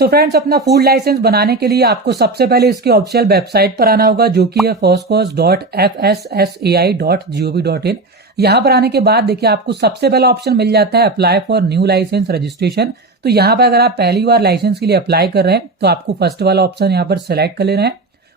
So friends, अपना food licence बनाने के लिए आपको सबसे पहले इसकी ऑफिशियल वेबसाइट पर आना होगा, जो कि है foscos.fssai.gov.in। यहाँ पर आने के बाद देखिए आपको सबसे पहला ऑप्शन मिल जाता है apply for new license registration. तो यहाँ पर अगर आप पहली बार लाइसेंस के लिए अप्लाई कर रहे हैं तो आपको फर्स्ट वाला ऑप्शन यहाँ पर सिलेक्ट कर लेना है।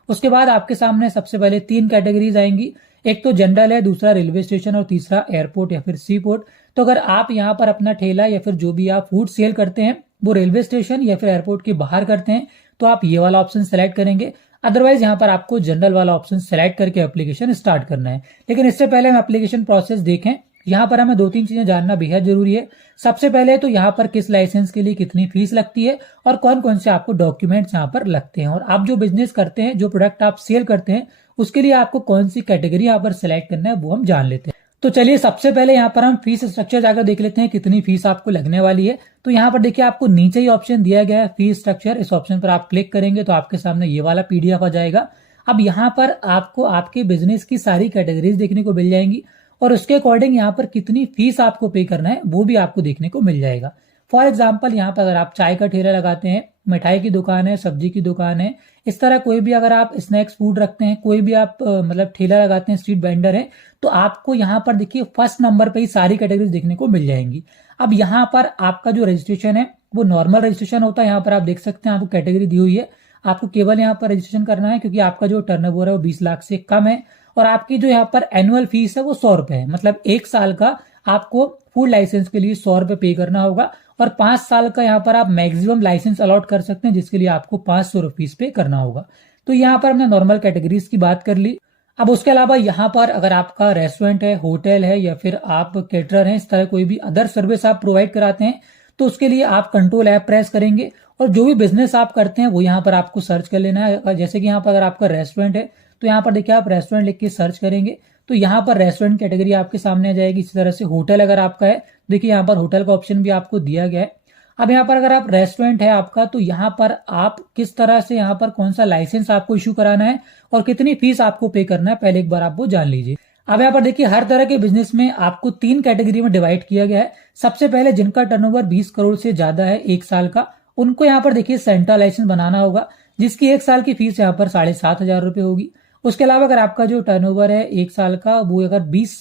उसके बाद आपके सामने सबसे पहले 3 कैटेगरीज आएंगी, एक तो जनरल है, दूसरा रेलवे स्टेशन और तीसरा एयरपोर्ट या फिर सी पोर्ट। तो अगर आप यहाँ पर अपना ठेला या फिर जो भी आप फूड सेल करते हैं वो रेलवे स्टेशन या फिर एयरपोर्ट के बाहर करते हैं तो आप ये वाला ऑप्शन सेलेक्ट करेंगे। अदरवाइज यहाँ पर आपको जनरल वाला ऑप्शन सेलेक्ट करके एप्लीकेशन स्टार्ट करना है। लेकिन इससे पहले हम एप्लीकेशन प्रोसेस देखें, यहाँ पर हमें 2-3 चीजें जानना बेहद जरूरी है। सबसे पहले तो यहाँ पर किस लाइसेंस के लिए कितनी फीस लगती है और कौन कौन से आपको डॉक्यूमेंट्स यहाँ पर लगते हैं, और आप जो बिजनेस करते हैं, जो प्रोडक्ट आप सेल करते हैं, उसके लिए आपको कौन सी कैटेगरी यहाँ पर सिलेक्ट करना है वो हम जान लेते हैं। तो चलिए सबसे पहले यहाँ पर हम फीस स्ट्रक्चर जाकर देख लेते हैं कितनी फीस आपको लगने वाली है। तो यहाँ पर देखिए आपको नीचे ही ऑप्शन दिया गया है फीस स्ट्रक्चर। इस ऑप्शन पर आप क्लिक करेंगे तो आपके सामने ये वाला पीडीएफ आ जाएगा। अब यहाँ पर आपको आपके बिजनेस की सारी कैटेगरीज देखने को मिल जाएंगी और उसके अकॉर्डिंग यहाँ पर कितनी फीस आपको पे करना है वो भी आपको देखने को मिल जाएगा। फॉर एग्जाम्पल, यहाँ पर अगर आप चाय का ठेला लगाते हैं, मिठाई की दुकान है, सब्जी की दुकान है, इस तरह कोई भी अगर आप स्नैक्स फूड रखते हैं, कोई भी आप मतलब ठेला लगाते हैं, स्ट्रीट वेंडर है, तो आपको यहाँ पर देखिए फर्स्ट नंबर पे ही सारी कैटेगरीज देखने को मिल जाएंगी। अब यहाँ पर आपका जो रजिस्ट्रेशन है वो नॉर्मल रजिस्ट्रेशन होता है। यहाँ पर आप देख सकते हैं आपको कैटेगरी दी हुई है, आपको केवल यहाँ पर रजिस्ट्रेशन करना है क्योंकि आपका जो टर्नओवर है वो 20 लाख से कम है और आपकी जो यहाँ पर एनुअल फीस है वो 100 रुपए है। मतलब 1 साल का आपको फूड लाइसेंस के लिए 100 रुपए पे करना होगा और 5 साल का यहाँ पर आप मैक्सिमम लाइसेंस अलॉट कर सकते हैं जिसके लिए आपको 500 रुपीज पे करना होगा। तो यहाँ पर हमने नॉर्मल कैटेगरीज की बात कर ली। अब उसके अलावा यहाँ पर अगर आपका रेस्टोरेंट है, होटल है या फिर आप केटरर हैं, इस तरह कोई भी अदर सर्विस आप प्रोवाइड कराते हैं तो उसके लिए आप कंट्रोल ऐप प्रेस करेंगे और जो भी बिजनेस आप करते हैं वो यहाँ पर आपको सर्च कर लेना है। जैसे कि यहाँ पर अगर आपका रेस्टोरेंट है तो यहाँ पर देखिए आप रेस्टोरेंट लिख के सर्च करेंगे तो यहाँ पर रेस्टोरेंट कैटेगरी आपके सामने आ जाएगी। इसी तरह से होटल अगर आपका है, देखिए यहाँ पर होटल का ऑप्शन भी आपको दिया गया है। अब यहाँ पर अगर आप रेस्टोरेंट है आपका तो यहाँ पर आप किस तरह से यहाँ पर कौन सा लाइसेंस आपको इशू कराना है और कितनी फीस आपको पे करना है, पहले एक बार आप वो जान लीजिए। अब यहाँ पर देखिए हर तरह के बिजनेस में आपको 3 कैटेगरी में डिवाइड किया गया है। सबसे पहले जिनका टर्नओवर 20 करोड़ से ज्यादा है 1 साल का, उनको यहाँ पर देखिए सेंट्रल लाइसेंस बनाना होगा जिसकी 1 साल की फीस यहाँ पर 7,500 रुपए होगी। उसके अलावा अगर आपका जो टर्नओवर है 1 साल का वो अगर 20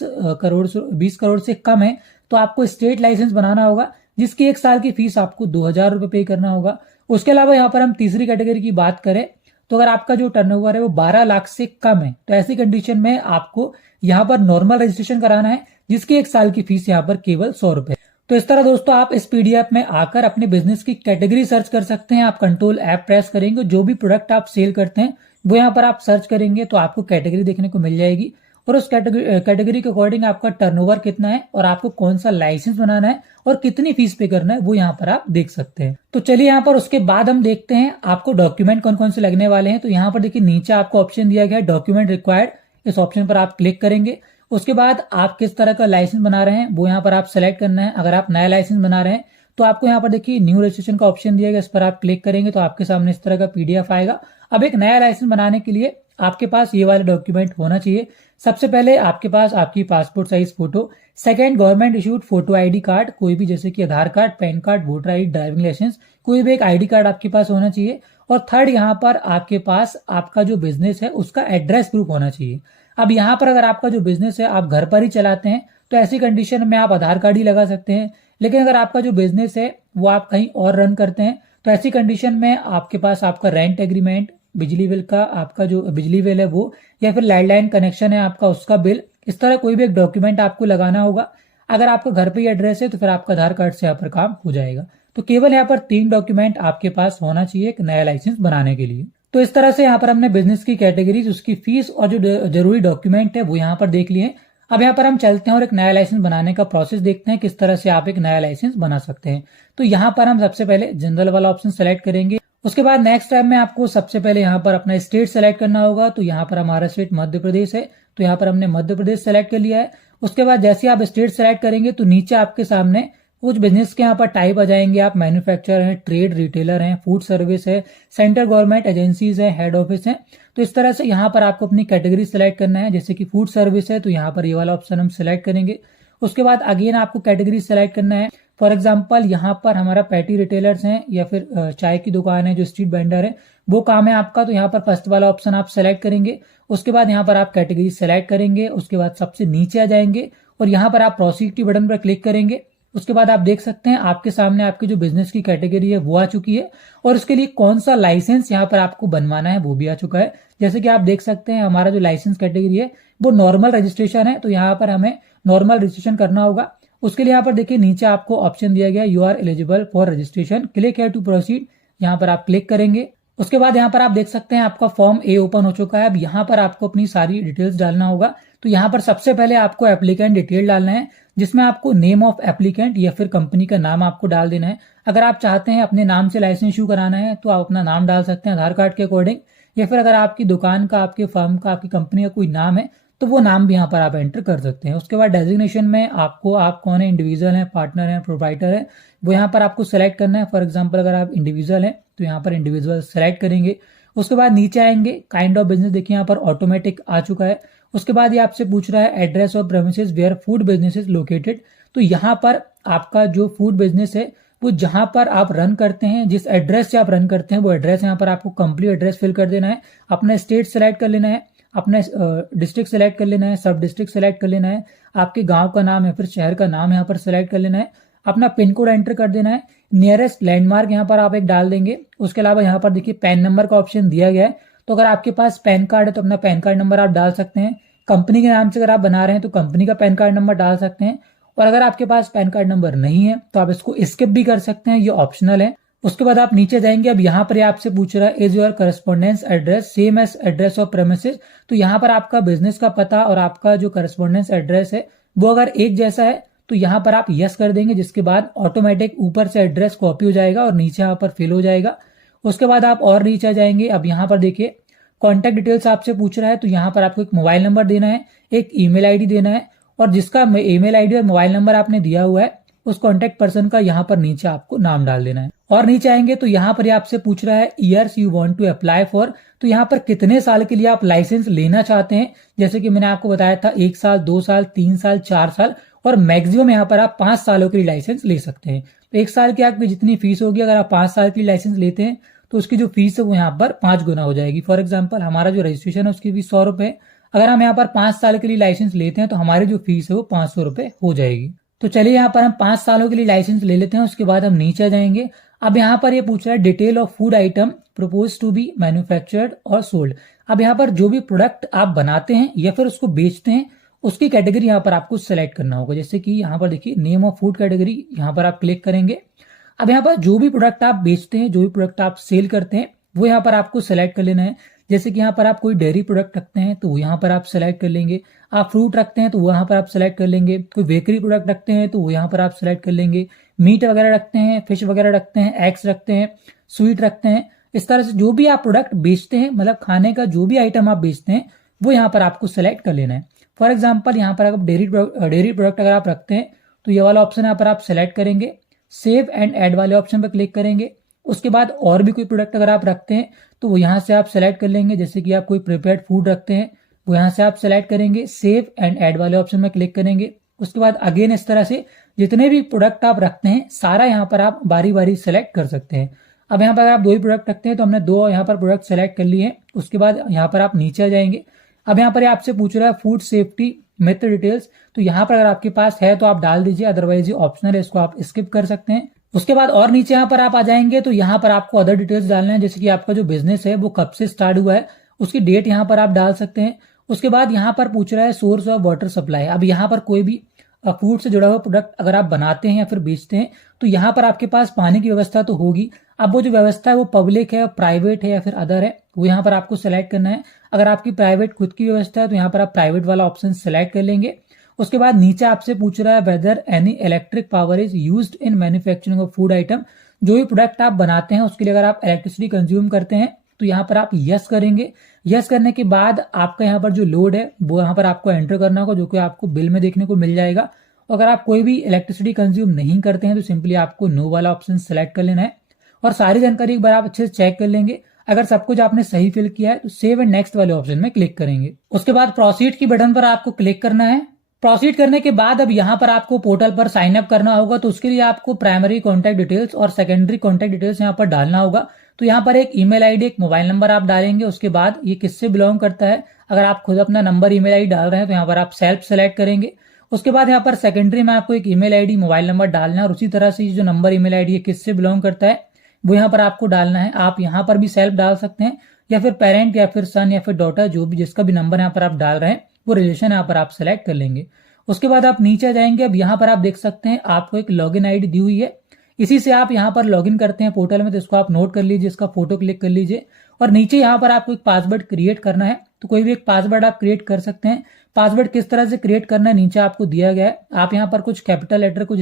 करोड़ से कम है तो आपको स्टेट लाइसेंस बनाना होगा जिसकी 1 साल की फीस आपको 2,000 रुपए पे करना होगा। उसके अलावा यहाँ पर हम तीसरी कैटेगरी की बात करें तो अगर आपका जो टर्नओवर है वो 12 लाख से कम है तो ऐसी कंडीशन में आपको यहाँ पर नॉर्मल रजिस्ट्रेशन कराना है जिसकी 1 साल की फीस यहाँ पर केवल 100 रुपए। तो इस तरह दोस्तों आप इस पीडीएफ में आकर अपने बिजनेस की कैटेगरी सर्च कर सकते हैं। आप कंट्रोल ऐप प्रेस करेंगे, जो भी प्रोडक्ट आप सेल करते हैं वो यहाँ पर आप सर्च करेंगे तो आपको कैटेगरी देखने को मिल जाएगी और उस कैटेगरी के अकॉर्डिंग आपका टर्नओवर कितना है और आपको कौन सा लाइसेंस बनाना है और कितनी फीस पे करना है वो यहाँ पर आप देख सकते हैं। तो चलिए यहाँ पर उसके बाद हम देखते हैं आपको डॉक्यूमेंट कौन कौन से लगने वाले हैं। तो यहाँ पर देखिए नीचे आपको ऑप्शन दिया गया है डॉक्यूमेंट रिक्वायर्ड, इस ऑप्शन पर आप क्लिक करेंगे। उसके बाद आप किस तरह का लाइसेंस बना रहे हैं वो यहाँ पर आप सेलेक्ट करना है। अगर आप नया लाइसेंस बना रहे हैं तो आपको यहाँ पर देखिए न्यू रजिस्ट्रेशन का ऑप्शन दिया गया, इस पर आप क्लिक करेंगे तो आपके सामने इस तरह का पीडीएफ आएगा। अब एक नया लाइसेंस बनाने के लिए आपके पास ये वाले डॉक्यूमेंट होना चाहिए। सबसे पहले आपके पास आपकी passport size photo, second government issued photo ID card, कोई भी जैसे कि Aadhaar card, PAN card, voter ID, driving licence, कोई भी एक आईडी कार्ड आपके पास होना चाहिए। और थर्ड यहाँ पर आपके पास आपका जो बिजनेस है उसका एड्रेस प्रूफ होना चाहिए। अब यहाँ पर अगर आपका जो बिजनेस है आप घर पर ही चलाते हैं तो ऐसी कंडीशन में आप आधार कार्ड ही लगा सकते हैं। लेकिन अगर आपका जो बिजनेस है वो आप कहीं और रन करते हैं तो ऐसी कंडीशन में आपके पास आपका रेंट एग्रीमेंट, बिजली बिल का आपका जो बिजली बिल है वो, या फिर लैंडलाइन कनेक्शन है आपका उसका बिल, इस तरह कोई भी एक डॉक्यूमेंट आपको लगाना होगा। अगर आपका घर पे ही एड्रेस है तो फिर आपका आधार कार्ड से यहाँ पर काम हो जाएगा। तो केवल यहाँ पर 3 डॉक्यूमेंट आपके पास होना चाहिए एक नया लाइसेंस बनाने के लिए। तो इस तरह से यहाँ पर हमने बिजनेस की कैटेगरीज, उसकी फीस और जो जरूरी डॉक्यूमेंट है वो यहाँ पर देख लिए। अब यहाँ पर हम चलते हैं और एक नया लाइसेंस बनाने का प्रोसेस देखते हैं किस तरह से आप एक नया लाइसेंस बना सकते हैं। तो यहाँ पर हम सबसे पहले जनरल वाला ऑप्शन सेलेक्ट करेंगे। उसके बाद नेक्स्ट टाइम में आपको सबसे पहले यहाँ पर अपना स्टेट सेलेक्ट करना होगा। तो यहाँ पर हमारा स्टेट मध्य प्रदेश है तो यहाँ पर हमने मध्य प्रदेश सेलेक्ट कर लिया है। उसके बाद जैसे आप स्टेट सेलेक्ट करेंगे तो नीचे आपके सामने कुछ बिजनेस के यहाँ पर टाइप आ जाएंगे। आप मैन्युफैक्चरर हैं, ट्रेड रिटेलर हैं, फूड सर्विस है, सेंट्रल गवर्नमेंट एजेंसीज है, हेड ऑफिस है। तो इस तरह से यहाँ पर आपको अपनी कैटेगरी सेलेक्ट करना है। जैसे कि फूड सर्विस है तो यहाँ पर ये वाला ऑप्शन हम सेलेक्ट करेंगे। उसके बाद अगेन आपको कैटेगरी सेलेक्ट करना है। फॉर एग्जाम्पल यहाँ पर हमारा पैटी रिटेलर्स हैं या फिर चाय की दुकान है, जो स्ट्रीट वेंडर है, वो काम है आपका। तो यहाँ पर फर्स्ट वाला ऑप्शन आप सेलेक्ट करेंगे। उसके बाद यहाँ पर आप कैटेगरी सेलेक्ट करेंगे। उसके बाद सबसे नीचे आ जाएंगे और यहाँ पर आप प्रोसीड की बटन पर क्लिक करेंगे। उसके बाद आप देख सकते हैं आपके सामने आपकी जो बिजनेस की कैटेगरी है वो आ चुकी है और उसके लिए कौन सा लाइसेंस यहाँ पर आपको बनवाना है वो भी आ चुका है। जैसे कि आप देख सकते हैं हमारा जो लाइसेंस कैटेगरी है वो नॉर्मल रजिस्ट्रेशन है, तो यहाँ पर हमें नॉर्मल रजिस्ट्रेशन करना होगा। उसके लिए यहाँ पर देखिए नीचे आपको ऑप्शन दिया गया you are eligible for registration, click here to proceed, यहाँ पर आप क्लिक करेंगे। उसके बाद यहाँ पर आप देख सकते हैं आपका फॉर्म ए ओपन हो चुका है। अब यहाँ पर आपको अपनी सारी डिटेल्स डालना होगा। तो यहाँ पर सबसे पहले आपको एप्लीकेंट डिटेल डालना है, जिसमें आपको नेम ऑफ एप्लीकेंट या फिर कंपनी का नाम आपको डाल देना है। अगर आप चाहते हैं अपने नाम से लाइसेंस इशू कराना है तो आप अपना नाम डाल सकते हैं आधार कार्ड के अकॉर्डिंग, या फिर अगर आपकी दुकान का, आपके फर्म का, आपकी कंपनी का कोई नाम है तो वो नाम भी यहाँ पर आप एंटर कर सकते हैं। उसके बाद डेजिग्नेशन में आपको आप कौन है, इंडिविजुअल है, पार्टनर है, प्रोप्राइटर है, वो यहाँ पर आपको सेलेक्ट करना है। फॉर एग्जाम्पल अगर आप इंडिविजुअल है तो यहाँ पर इंडिविजुअल सेलेक्ट करेंगे। उसके बाद नीचे आएंगे, काइंड ऑफ बिजनेस देखिए यहाँ पर ऑटोमेटिक आ चुका है। उसके बाद ये आपसे पूछ रहा है address of premises where food business is located. तो यहाँ पर आपका जो फूड बिजनेस है वो जहां पर आप रन करते हैं, जिस एड्रेस से आप रन करते हैं वो एड्रेस यहाँ पर आपको कंप्लीट एड्रेस फिल कर देना है। अपना स्टेट सेलेक्ट कर लेना है, अपना डिस्ट्रिक्ट सेलेक्ट कर लेना है, सब डिस्ट्रिक्ट सेलेक्ट कर लेना है, आपके गांव का नाम या फिर शहर का नाम यहाँ पर सेलेक्ट कर लेना है, अपना पिन कोड एंटर कर देना है, नियरेस्ट लैंडमार्क यहाँ पर आप एक डाल देंगे। उसके अलावा यहाँ पर देखिए पैन नंबर का ऑप्शन दिया गया है, तो अगर आपके पास पैन कार्ड है तो अपना पैन कार्ड नंबर आप डाल सकते हैं। कंपनी के नाम से अगर आप बना रहे हैं तो कंपनी का पैन कार्ड नंबर डाल सकते हैं, और अगर आपके पास पैन कार्ड नंबर नहीं है तो आप इसको स्किप भी कर सकते हैं, ये ऑप्शनल है। उसके बाद आप नीचे जाएंगे। अब यहाँ पर आपसे पूछ रहा है is your correspondence address same as address of premises. तो यहाँ पर आपका बिजनेस का पता और आपका जो करस्पॉन्डेंस एड्रेस है वो अगर एक जैसा है तो यहाँ पर आप यस कर देंगे, जिसके बाद ऑटोमेटिक ऊपर से एड्रेस कॉपी हो जाएगा और नीचे यहाँ पर फिल हो जाएगा। उसके बाद आप और नीचे आ जाएंगे। अब यहाँ पर देखिए कॉन्टैक्ट डिटेल्स आपसे पूछ रहा है, तो यहाँ पर आपको एक मोबाइल नंबर देना है, एक ईमेल आईडी देना है, और जिसका ईमेल आईडी और मोबाइल नंबर आपने दिया हुआ है उस कॉन्टैक्ट पर्सन का यहाँ पर नीचे आपको नाम डाल देना है। और नीचे आएंगे तो यहाँ पर आपसे पूछ रहा है years you want to apply for. तो यहाँ पर कितने साल के लिए आप लाइसेंस लेना चाहते हैं। जैसे कि मैंने आपको बताया था 1 साल, 2 साल, 3 साल, 4 साल, और मैक्सिमम यहाँ पर आप 5 सालों के लिए लाइसेंस ले सकते हैं। तो 1 साल की आपकी जितनी फीस होगी, अगर आप 5 साल के लिए लाइसेंस लेते हैं तो उसकी जो फीस है वो यहाँ पर 5 गुना हो जाएगी। फॉर एग्जाम्पल हमारा जो रजिस्ट्रेशन है उसकी फीस 100 रुपए, अगर हम यहाँ पर 5 साल के लिए लाइसेंस लेते हैं तो हमारी जो फीस है वो 500 रुपए हो जाएगी। तो चलिए यहाँ पर हम 5 सालों के लिए लाइसेंस ले लेते हैं। उसके बाद हम नीचे जाएंगे। अब यहाँ पर ये पूछ रहा है detail of food item propose to be manufactured और सोल्ड। अब यहाँ पर जो भी प्रोडक्ट आप बनाते हैं या फिर उसको बेचते हैं उसकी कैटेगरी यहाँ पर आपको सेलेक्ट करना होगा। जैसे कि यहाँ पर देखिए नेम ऑफ फूड कैटेगरी, यहाँ पर आप क्लिक करेंगे। अब यहाँ पर जो भी प्रोडक्ट आप बेचते हैं, जो भी प्रोडक्ट आप सेल करते हैं वो यहाँ पर आपको सेलेक्ट कर लेना है। जैसे कि यहाँ पर आप कोई डेयरी प्रोडक्ट रखते हैं तो यहाँ पर आप सेलेक्ट कर लेंगे, आप फ्रूट रखते हैं तो वहां पर आप सेलेक्ट कर लेंगे, कोई बेकरी प्रोडक्ट रखते हैं तो वो यहाँ पर आप सेलेक्ट कर लेंगे, मीट वगैरह रखते हैं, फिश वगैरह रखते हैं, एग्स रखते हैं, स्वीट रखते हैं। इस तरह से जो भी आप प्रोडक्ट बेचते हैं, मतलब खाने का जो भी आइटम आप बेचते हैं वो यहाँ पर आपको सेलेक्ट कर लेना है। फॉर एग्जाम्पल यहाँ पर आप डेयरी प्रोडक्ट अगर आप रखते हैं तो ये वाला ऑप्शन यहाँ पर आप सेलेक्ट करेंगे, सेव एंड ऐड वाले ऑप्शन पर क्लिक करेंगे। उसके बाद और भी कोई प्रोडक्ट अगर आप रखते हैं तो वो यहाँ से आप सेलेक्ट कर लेंगे। जैसे कि आप कोई प्रिपेयर्ड फूड रखते हैं वो यहाँ से आप सेलेक्ट करेंगे, सेव एंड ऐड वाले ऑप्शन में क्लिक करेंगे। उसके बाद अगेन इस तरह से जितने भी प्रोडक्ट आप रखते हैं सारा यहाँ पर आप बारी बारी सेलेक्ट कर सकते हैं। अब यहाँ पर आप 2 ही प्रोडक्ट रखते हैं तो हमने 2 यहाँ पर प्रोडक्ट सेलेक्ट कर लिए हैं। उसके बाद यहाँ पर आप नीचे आ जाएंगे। अब यहाँ पर आपसे पूछ रहा है फूड सेफ्टी मेथड डिटेल्स, तो यहाँ पर अगर आपके पास है तो आप डाल दीजिए, अदरवाइज ये ऑप्शनल है, इसको आप स्किप कर सकते हैं। उसके बाद और नीचे यहाँ पर आप आ जाएंगे तो यहाँ पर आपको अदर डिटेल्स डालना है। जैसे कि आपका जो बिजनेस है वो कब से स्टार्ट हुआ है, उसकी डेट यहाँ पर आप डाल सकते हैं। उसके बाद यहाँ पर पूछ रहा है सोर्स ऑफ वाटर सप्लाई। अब यहाँ पर कोई भी फूड से जुड़ा हुआ प्रोडक्ट अगर आप बनाते हैं या फिर बेचते हैं तो यहाँ पर आपके पास पानी की व्यवस्था तो होगी। अब वो जो व्यवस्था है वो पब्लिक है, प्राइवेट है या फिर अदर है, वो यहाँ पर आपको सेलेक्ट करना है। अगर आपकी प्राइवेट खुद की व्यवस्था है तो यहाँ पर आप प्राइवेट वाला ऑप्शन सेलेक्ट कर लेंगे। उसके बाद नीचे आपसे पूछ रहा है whether any electric power is used in manufacturing of food item. जो भी प्रोडक्ट आप बनाते हैं उसके लिए अगर आप इलेक्ट्रिसिटी कंज्यूम करते हैं तो यहाँ पर आप यस करेंगे। यस करने के बाद आपका यहाँ पर जो लोड है वो यहाँ पर आपको एंटर करना होगा, जो कि आपको बिल में देखने को मिल जाएगा। अगर आप कोई भी इलेक्ट्रिसिटी कंज्यूम नहीं करते हैं तो सिंपली आपको नो वाला ऑप्शन सेलेक्ट कर लेना है और सारी जानकारी एक बार आप अच्छे से चेक कर लेंगे। अगर सब कुछ आपने सही फिल किया है तो सेव एंड नेक्स्ट वाले ऑप्शन में क्लिक करेंगे। उसके बाद प्रोसीड की बटन पर आपको क्लिक करना है। प्रोसीड करने के बाद अब यहाँ पर आपको पोर्टल पर साइन अप करना होगा, तो उसके लिए आपको प्राइमरी कॉन्टैक्ट डिटेल्स और सेकेंडरी कॉन्टैक्ट डिटेल्स यहाँ पर डालना होगा। तो यहाँ पर एक ईमेल आईडी, एक मोबाइल नंबर आप डालेंगे। उसके बाद ये किससे बिलोंग करता है, अगर आप खुद अपना नंबर ईमेल आईडी डाल रहे हैं तो यहाँ पर आप सेल्फ सेलेक्ट करेंगे। उसके बाद यहाँ पर सेकेंडरी में आपको एक ईमेल आईडी, मोबाइल नंबर डालना है और उसी तरह से जो नंबर ईमेल आईडी है किससे बिलोंग करता है वो यहाँ पर आपको डालना है। आप यहाँ पर भी सेल्फ डाल सकते हैं या फिर पेरेंट या फिर सन या फिर डॉटर, जो भी जिसका भी नंबर यहाँ पर आप डाल रहे हैं वो रिलेशन यहाँ पर आप सेलेक्ट कर लेंगे। उसके बाद आप नीचे जाएंगे। अब यहाँ पर आप देख सकते हैं आपको एक लॉगिन आईडी दी हुई है, इसी से आप यहाँ पर लॉगिन करते हैं पोर्टल में, तो इसको आप नोट कर लीजिए, इसका फोटो क्लिक कर लीजिए और नीचे यहाँ पर आपको एक पासवर्ड क्रिएट करना है। तो कोई भी एक पासवर्ड आप क्रिएट कर सकते हैं। पासवर्ड किस तरह से क्रिएट करना है नीचे आपको दिया गया है। आप यहाँ पर कुछ कैपिटल लेटर, कुछ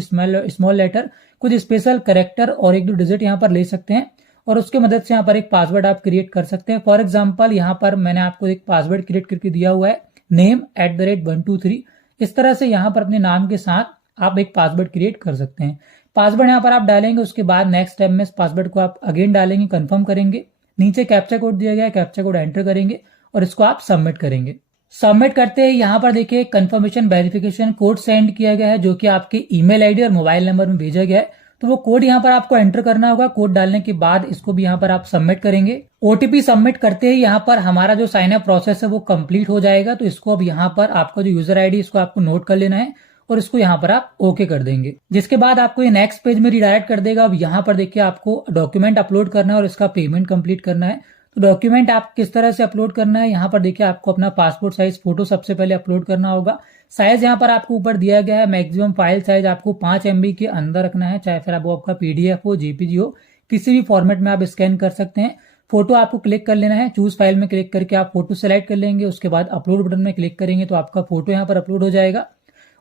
स्मॉल लेटर, कुछ स्पेशल कैरेक्टर और एक दो डिजिट यहाँ पर ले सकते हैं और उसके मदद से यहाँ पर एक पासवर्ड आप क्रिएट कर सकते हैं। फॉर एग्जाम्पल यहाँ पर मैंने आपको एक पासवर्ड क्रिएट करके दिया हुआ है, name@123। इस तरह से यहाँ पर अपने नाम के साथ आप एक पासवर्ड क्रिएट कर सकते हैं। पासवर्ड यहाँ पर आप डालेंगे, उसके बाद नेक्स्ट स्टेप में इस पासवर्ड को आप अगेन डालेंगे, कंफर्म करेंगे। नीचे कैप्चा कोड दिया गया है, कैप्चा कोड एंटर करेंगे और इसको आप सबमिट करेंगे। सबमिट करते ही यहाँ पर देखिए कंफर्मेशन वेरिफिकेशन कोड सेंड किया गया है, जो कि आपके ईमेल आईडी और मोबाइल नंबर में भेजा गया है। तो वो कोड यहाँ पर आपको एंटर करना होगा। कोड डालने के बाद इसको भी यहाँ पर आप सबमिट करेंगे। ओटीपी सबमिट करते ही यहाँ पर हमारा जो साइन अप प्रोसेस है वो कंप्लीट हो जाएगा। तो इसको अब यहाँ पर आपका जो यूजर आईडी, इसको आपको नोट कर लेना है और इसको यहाँ पर आप ओके कर देंगे, जिसके बाद आपको ये नेक्स्ट पेज में रिडायरेक्ट कर देगा। अब यहाँ पर देखिए आपको डॉक्यूमेंट अपलोड करना है और इसका पेमेंट कंप्लीट करना है। तो डॉक्यूमेंट आप किस तरह से अपलोड करना है, यहाँ पर देखिए आपको अपना पासपोर्ट साइज फोटो सबसे पहले अपलोड करना होगा। साइज यहाँ पर आपको ऊपर दिया गया है, मैक्सिमम फाइल साइज आपको 5 MB के अंदर रखना है, चाहे फिर वो आपका PDF हो, JPG हो, किसी भी फॉर्मेट में आप स्कैन कर सकते हैं। फोटो आपको क्लिक कर लेना है, चूज फाइल में क्लिक करके आप फोटो सेलेक्ट कर लेंगे। उसके बाद अपलोड बटन में क्लिक करेंगे तो आपका फोटो यहाँ पर अपलोड हो जाएगा।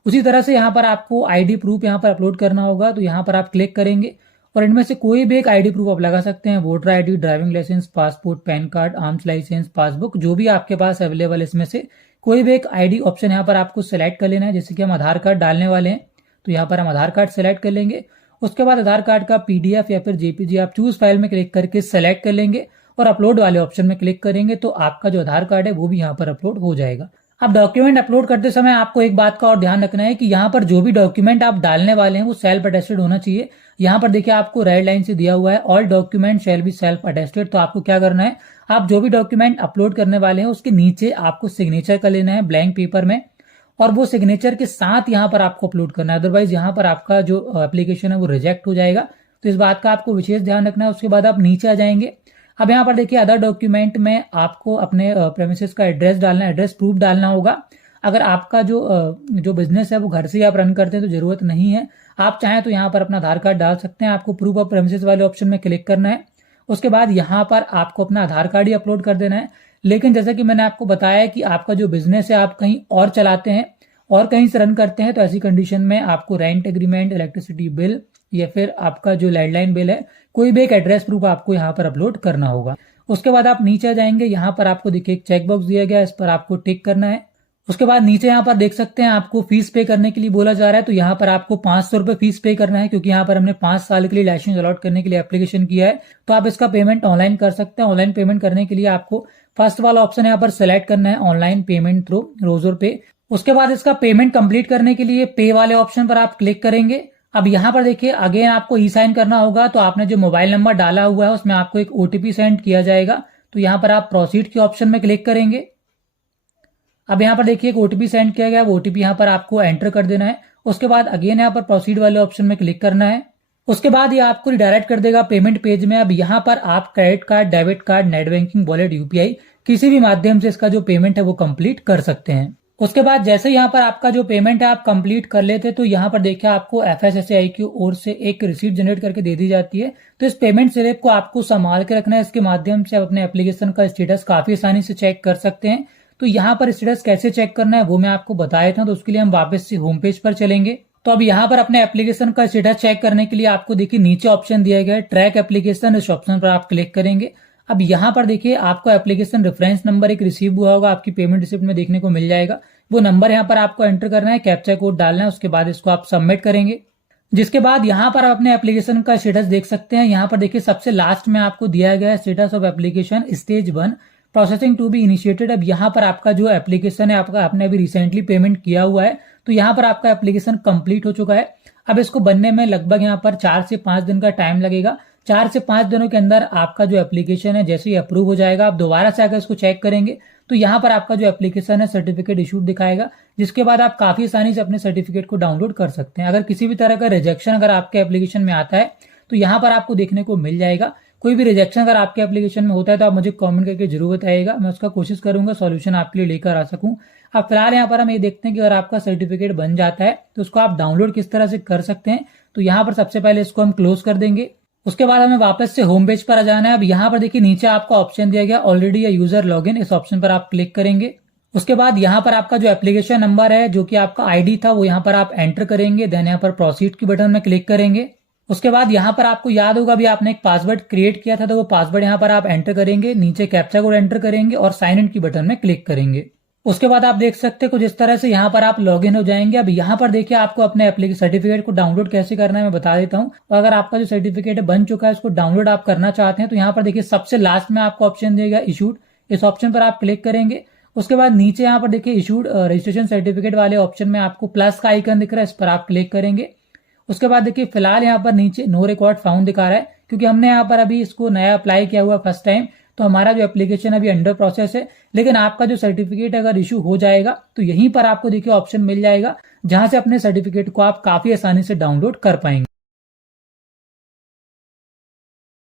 उसी तरह से यहाँ पर आपको आईडी प्रूफ यहाँ पर अपलोड करना होगा। तो यहाँ पर आप क्लिक करेंगे और इनमें से कोई भी एक आईडी प्रूफ आप लगा सकते हैं, voter ID, driving license, passport, PAN card, arms license, passbook, जो भी आपके पास अवेलेबल है इसमें से कोई भी एक आईडी ऑप्शन यहाँ पर आपको सिलेक्ट कर लेना है। जैसे कि हम आधार कार्ड डालने वाले हैं तो यहाँ पर हम आधार कार्ड सेलेक्ट कर लेंगे। उसके बाद आधार कार्ड का PDF या फिर JPG आप चूज फाइल में क्लिक करके सेलेक्ट कर लेंगे और अपलोड वाले ऑप्शन में क्लिक करेंगे तो आपका जो आधार कार्ड है वो भी यहाँ पर अपलोड हो जाएगा। अब डॉक्यूमेंट अपलोड करते समय आपको एक बात का और ध्यान रखना है कि यहाँ पर जो भी डॉक्यूमेंट आप डालने वाले हैं वो सेल्फ अटेस्टेड होना चाहिए। यहाँ पर देखिए आपको रेड लाइन से दिया हुआ है all document shall be self attested. तो आपको क्या करना है, आप जो भी डॉक्यूमेंट अपलोड करने वाले हैं उसके नीचे आपको सिग्नेचर कर लेना है ब्लैंक पेपर में और वो सिग्नेचर के साथ यहाँ पर आपको अपलोड करना है, अदरवाइज यहाँ पर आपका जो एप्लीकेशन है वो रिजेक्ट हो जाएगा। तो इस बात का आपको विशेष ध्यान रखना है। उसके बाद आप नीचे आ जाएंगे। अब यहाँ पर देखिए अदर डॉक्यूमेंट में आपको अपने प्रेमिसेस का एड्रेस डालना है, एड्रेस प्रूफ डालना होगा। अगर आपका जो बिजनेस है वो घर से आप रन करते हैं तो जरूरत नहीं है, आप चाहें तो यहाँ पर अपना आधार कार्ड डाल सकते हैं। आपको प्रूफ ऑफ प्रेमिसेस वाले ऑप्शन में क्लिक करना है। उसके बाद यहाँ पर आपको अपना आधार कार्ड ही अपलोड कर देना है। लेकिन जैसा कि मैंने आपको बताया कि आपका जो बिजनेस है आप कहीं और चलाते हैं और कहीं से रन करते हैं, तो ऐसी कंडीशन में आपको रेंट एग्रीमेंट, इलेक्ट्रिसिटी बिल या फिर आपका जो लैंडलाइन बिल है, कोई भी एक एड्रेस प्रूफ आपको यहाँ पर अपलोड करना होगा। उसके बाद आप नीचे जाएंगे, यहाँ पर आपको देखिए एक चेक बॉक्स दिया गया है, इस पर आपको टिक करना है। उसके बाद नीचे यहाँ पर देख सकते हैं आपको फीस पे करने के लिए बोला जा रहा है। तो यहाँ पर आपको 500 रुपए फीस पे करना है, क्योंकि यहाँ पर हमने 5 साल के लिए लाइसेंस अलॉट करने के लिए एप्लीकेशन किया है। तो आप इसका पेमेंट ऑनलाइन कर सकते हैं। ऑनलाइन पेमेंट करने के लिए आपको फर्स्ट वाला ऑप्शन यहाँ पर सिलेक्ट करना है, ऑनलाइन पेमेंट थ्रू रोजर पे। उसके बाद इसका पेमेंट कंप्लीट करने के लिए पे वाले ऑप्शन पर आप क्लिक करेंगे। अब यहाँ पर देखिए अगेन आपको ई साइन करना होगा। तो आपने जो मोबाइल नंबर डाला हुआ है उसमें आपको एक OTP सेंड किया जाएगा। तो यहाँ पर आप प्रोसीड के ऑप्शन में क्लिक करेंगे। अब यहाँ पर देखिए एक OTP सेंड किया गया, वो OTP यहाँ पर आपको एंटर कर देना है। उसके बाद अगेन यहाँ पर प्रोसीड वाले ऑप्शन में क्लिक करना है। उसके बाद ये आपको रिडायरेक्ट कर देगा पेमेंट पेज में। अब यहाँ पर आप credit card, debit card, net banking, wallet, UPI किसी भी माध्यम से इसका जो पेमेंट है वो कंप्लीट कर सकते हैं। उसके बाद जैसे यहाँ पर आपका जो पेमेंट है आप कंप्लीट कर लेते तो यहाँ पर देखिए आपको FSSAI की ओर से एक रिसीप्ट जनरेट करके दे दी जाती है। तो इस पेमेंट स्लिप को आपको संभाल के रखना है। इसके माध्यम से आप अपने एप्लीकेशन का स्टेटस काफी आसानी से चेक कर सकते हैं। तो यहाँ पर स्टेटस कैसे चेक करना है वो मैं आपको बता देता हूँ। तो उसके लिए हम वापस से होम पेज पर चलेंगे। तो अब यहाँ पर अपने एप्लीकेशन का स्टेटस चेक करने के लिए आपको देखिए नीचे ऑप्शन दिया गया है ट्रैक एप्लीकेशन। इस ऑप्शन पर आप क्लिक करेंगे। अब यहाँ पर देखिए आपको एप्लीकेशन रेफरेंस नंबर एक रिसीव हुआ होगा, आपकी पेमेंट रिसिप्ट में देखने को मिल जाएगा। वो नंबर यहाँ पर आपको एंटर करना है, कैप्चा कोड डालना है। उसके बाद इसको आप सबमिट करेंगे, जिसके बाद यहाँ पर आप अपने एप्लीकेशन का स्टेटस देख सकते हैं। यहाँ पर देखिए सबसे लास्ट में आपको दिया गया है status of application stage 1 processing to be initiated. अब यहाँ पर आपका जो एप्लीकेशन है, आपका आपने अभी रिसेंटली पेमेंट किया हुआ है, तो यहाँ पर आपका एप्लीकेशन कंप्लीट हो चुका है। अब इसको बनने में लगभग यहाँ पर 4 से 5 दिन का टाइम लगेगा। 4 से 5 दिनों के अंदर आपका जो एप्लीकेशन है जैसे ही अप्रूव हो जाएगा, आप दोबारा से अगर इसको चेक करेंगे तो यहाँ पर आपका जो एप्लीकेशन है सर्टिफिकेट इशूड दिखाएगा, जिसके बाद आप काफी आसानी से अपने सर्टिफिकेट को डाउनलोड कर सकते हैं। अगर किसी भी तरह का रिजेक्शन अगर आपके एप्लीकेशन में आता है तो यहाँ पर आपको देखने को मिल जाएगा। कोई भी रिजेक्शन अगर आपके एप्लीकेशन में होता है तो आप मुझे कमेंट करके जरूर बताइएगा, मैं उसका कोशिश करूंगा सॉल्यूशन आपके लिए लेकर आ सकूं। अब फिलहाल यहाँ पर हम ये देखते हैं कि अगर आपका सर्टिफिकेट बन जाता है तो उसको आप डाउनलोड किस तरह से कर सकते हैं। तो यहाँ पर सबसे पहले इसको हम क्लोज कर देंगे। उसके बाद हमें वापस से होम पेज पर आ जाना है। अब यहाँ पर देखिए नीचे आपको ऑप्शन दिया गया ऑलरेडी अ यूजर लॉगिन, इस ऑप्शन पर आप क्लिक करेंगे। उसके बाद यहाँ पर आपका जो एप्लीकेशन नंबर है जो कि आपका आईडी था वो यहाँ पर आप एंटर करेंगे। देन यहाँ पर प्रोसीड की बटन में क्लिक करेंगे। उसके बाद यहाँ पर आपको याद होगा अभी आपने एक पासवर्ड क्रिएट किया था, तो वो पासवर्ड यहाँ पर आप एंटर करेंगे, नीचे कैप्चा कोड एंटर करेंगे और साइन इन की बटन में क्लिक करेंगे। उसके बाद आप देख सकते हैं कुछ इस तरह से यहाँ पर आप लॉगिन हो जाएंगे। अब यहाँ पर देखिए आपको अपने एप्लीकेशन सर्टिफिकेट को डाउनलोड कैसे करना है मैं बता देता हूँ। और अगर आपका जो सर्टिफिकेट बन चुका है उसको डाउनलोड आप करना चाहते हैं तो यहाँ पर देखिए सबसे लास्ट में आपको ऑप्शन दिएगा इशूड, इस ऑप्शन पर आप क्लिक करेंगे। उसके बाद नीचे यहाँ पर देखिए इशूड रजिस्ट्रेशन सर्टिफिकेट वाले ऑप्शन में आपको प्लस का आइकन दिख रहा है, इस पर आप क्लिक करेंगे। उसके बाद देखिए फिलहाल यहाँ पर नीचे नो रिकॉर्ड फाउंड दिखा रहा है, क्योंकि हमने यहाँ पर अभी इसको नया अप्लाई किया हुआ फर्स्ट टाइम, तो हमारा जो एप्लीकेशन अभी अंडर प्रोसेस है। लेकिन आपका जो सर्टिफिकेट अगर इशू हो जाएगा तो यहीं पर आपको देखिए ऑप्शन मिल जाएगा, जहां से अपने सर्टिफिकेट को आप काफी आसानी से डाउनलोड कर पाएंगे।